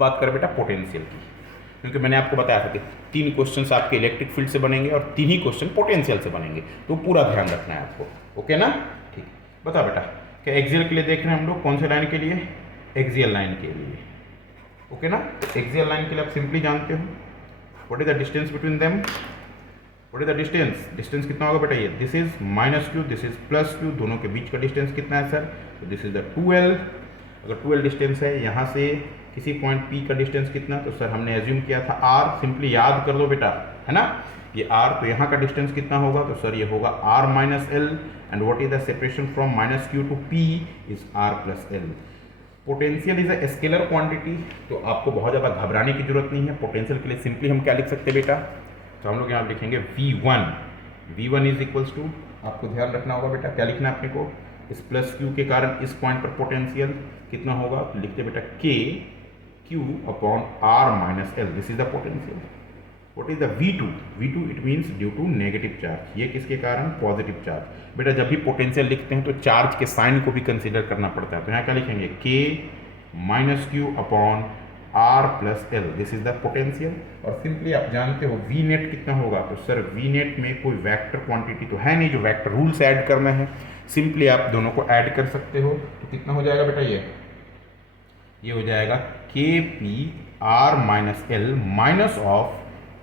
बात करें बेटा पोटेंशियल की, क्योंकि मैंने आपको बताया था कि 3 क्वेश्चन आपके इलेक्ट्रिक फील्ड से बनेंगे और 3 ही क्वेश्चन पोटेंशियल से बनेंगे, तो पूरा ध्यान रखना है आपको। ओके ना, ठीक। बताओ बेटा, क्या एक्सियल के लिए देख रहे हैं हम लोग, कौन से लाइन के लिए, एक्सियल लाइन के लिए। ओके ना, एक्सियल लाइन के लिए आप सिंपली जानते हो what is the distance between them, what is the distance, distance कितना होगा बेटा, ये this is -q, this is +q, दोनों के बीच का डिस्टेंस कितना है सर, तो दिस इज द 2l। अगर 2l डिस्टेंस है, यहाँ से किसी पॉइंट P का डिस्टेंस कितना, तो सर हमने एज्यूम किया था r, सिंपली याद कर लो बेटा, है ना, ये r, तो यहाँ का डिस्टेंस कितना होगा, तो सर ये होगा r - l, and what is the separation from -q to P is r + l। Potential is a scalar quantity, तो आपको बहुत ज़्यादा घबराने की जरूरत नहीं है। पोटेंशियल के लिए सिंपली हम क्या लिख सकते हैं बेटा, तो हम लोग यहाँ लिखेंगे V1 इज इक्वल्स टू, आपको ध्यान रखना होगा बेटा, क्या लिखना है अपने को, इस +q के कारण इस पॉइंट पर पोटेंशियल कितना होगा, तो लिखते बेटा KQ upon r - l, this is the potential. What is the V2 it means due to negative charge, ये किसके कारण, पॉजिटिव चार्ज। बेटा जब भी पोटेंशियल लिखते हैं तो चार्ज के साइन को भी कंसीडर करना पड़ता है, तो यहाँ क्या लिखेंगे K - Q upon r + l, this is the potential. और सिंपली आप जानते हो V नेट कितना होगा, तो सर V नेट में कोई वेक्टर क्वांटिटी तो है नहीं जो वेक्टर रूल से ऐड करना है, सिंपली आप दोनों को ऐड कर सकते हो, तो कितना हो जाएगा बेटा, ये हो जाएगा KP r - l minus of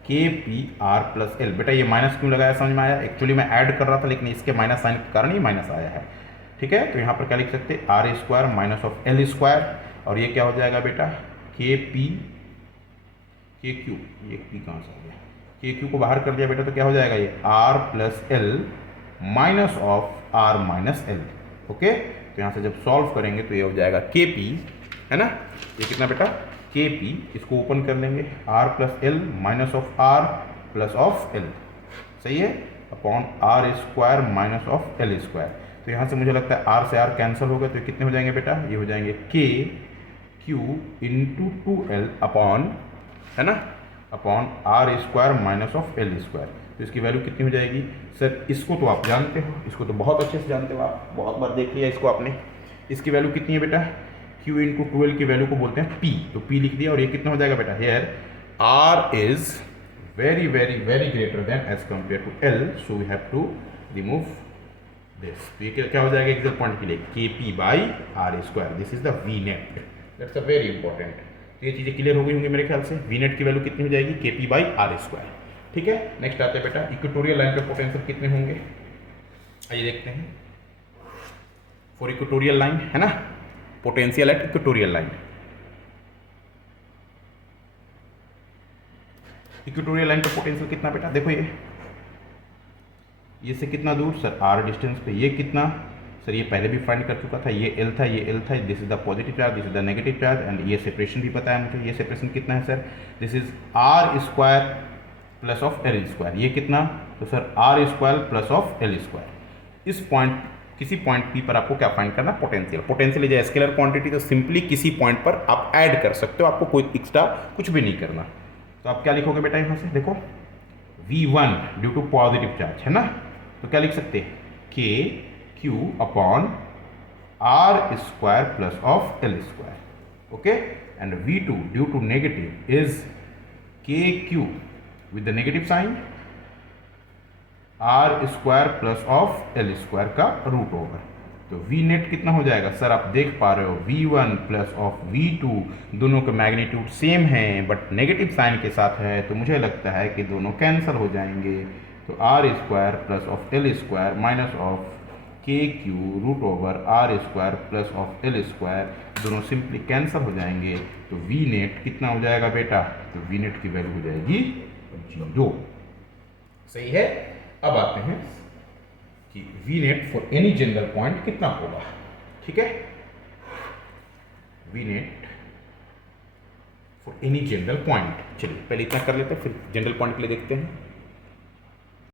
KP r + l। बेटा ये माइनस क्यों लगाया समझ में आया, एक्चुअली मैं ऐड कर रहा था लेकिन इसके माइनस साइन के कारण ये माइनस आया है, ठीक है। तो यहाँ पर क्या लिख सकते हैं, r² माइनस ऑफ l², और ये क्या हो जाएगा बेटा KQ, ये P कहाँ से आ गया, KQ को बाहर कर दिया बेटा, तो क्या हो जाएगा ये r + l minus of r - l। Okay, तो यहाँ से जब सॉल्व करेंगे तो ये हो जाएगा KP, है ना, ये कितना बेटा KP, इसको ओपन कर लेंगे, r + l minus of r plus of l, सही है, upon r² minus of l²। तो यहाँ से मुझे लगता है r से r कैंसिल हो गए, तो कितने हो जाएंगे बेटा, ये हो जाएंगे KQ × 2l अपॉन, है ना, upon r² minus of l²। तो इसकी वैल्यू कितनी हो जाएगी सर, इसको तो आप जानते हो, इसको तो बहुत अच्छे से जानते हो आप, बहुत बार देख लिया इसको आपने। इसकी वैल्यू कितनी है बेटा, Q × 12 की वैल्यू को बोलते हैं P, तो P लिख दिया, और ये कितना हो जाएगा बेटा, here R is very very very greater than as compare to L, so we have to remove this. तो ये क्या हो जाएगा एक्सियल पॉइंट के लिए, KP/r², this is the V net, that's a very important. तो ये चीज़ें क्लियर हो गई होंगी मेरे ख्याल से, V नेट की वैल्यू कितनी हो जाएगी, KP/r², ठीक है। नेक्स्ट आते हैं बेटा, इक्वेटोरियल लाइन पे पोटेंशियल कितने होंगे, आइए देखते हैं। फॉर इक्वेटोरियल लाइन, है ना, potential at equatorial line, equatorial line का पोटेंशियल कितना बेटा, देखो ये से कितना दूर सर, r डिस्टेंस पे, ये कितना सर, ये पहले भी फाइंड कर चुका था, ये L था, ये L था, this is the positive charge, this is the negative charge, and ये सेपरेशन भी पता है मुझे, ये सेपरेशन कितना है sir, this is r² plus of l², ये कितना, तो sir r² plus of l²। इस पॉइंट, किसी पॉइंट P पर आपको क्या फाइंड करना, potential. Potential is a scalar quantity, तो सिंपली किसी पॉइंट पर आप ऐड कर सकते हो, आपको कोई एक्स्ट्रा कुछ भी नहीं करना। तो आप क्या लिखोगे बेटा, यहाँ से देखो V1 due to positive charge, है ना, तो क्या लिख सकते हैं KQ upon r² plus of l², okay, and V2 due to negative is KQ with the negative sign r² plus of l² का रूट ओवर। तो V नेट कितना हो जाएगा सर, आप देख पा रहे हो V1 प्लस ऑफ V2, दोनों के मैग्नीट्यूड सेम हैं बट नेगेटिव साइन के साथ है, तो मुझे लगता है कि दोनों कैंसिल हो जाएंगे। तो r² plus of l² minus of KQ root over r² plus of l², दोनों सिंपली कैंसिल हो जाएंगे। तो V नेट कितना हो जाएगा बेटा, तो V नेट की वैल्यू हो जाएगी 0, सही है। अब आते हैं कि V net for any general point कितना होगा, ठीक है, V net for any general point. चलिए पहले इतना कर लेते हैं, फिर जनरल पॉइंट के लिए देखते हैं।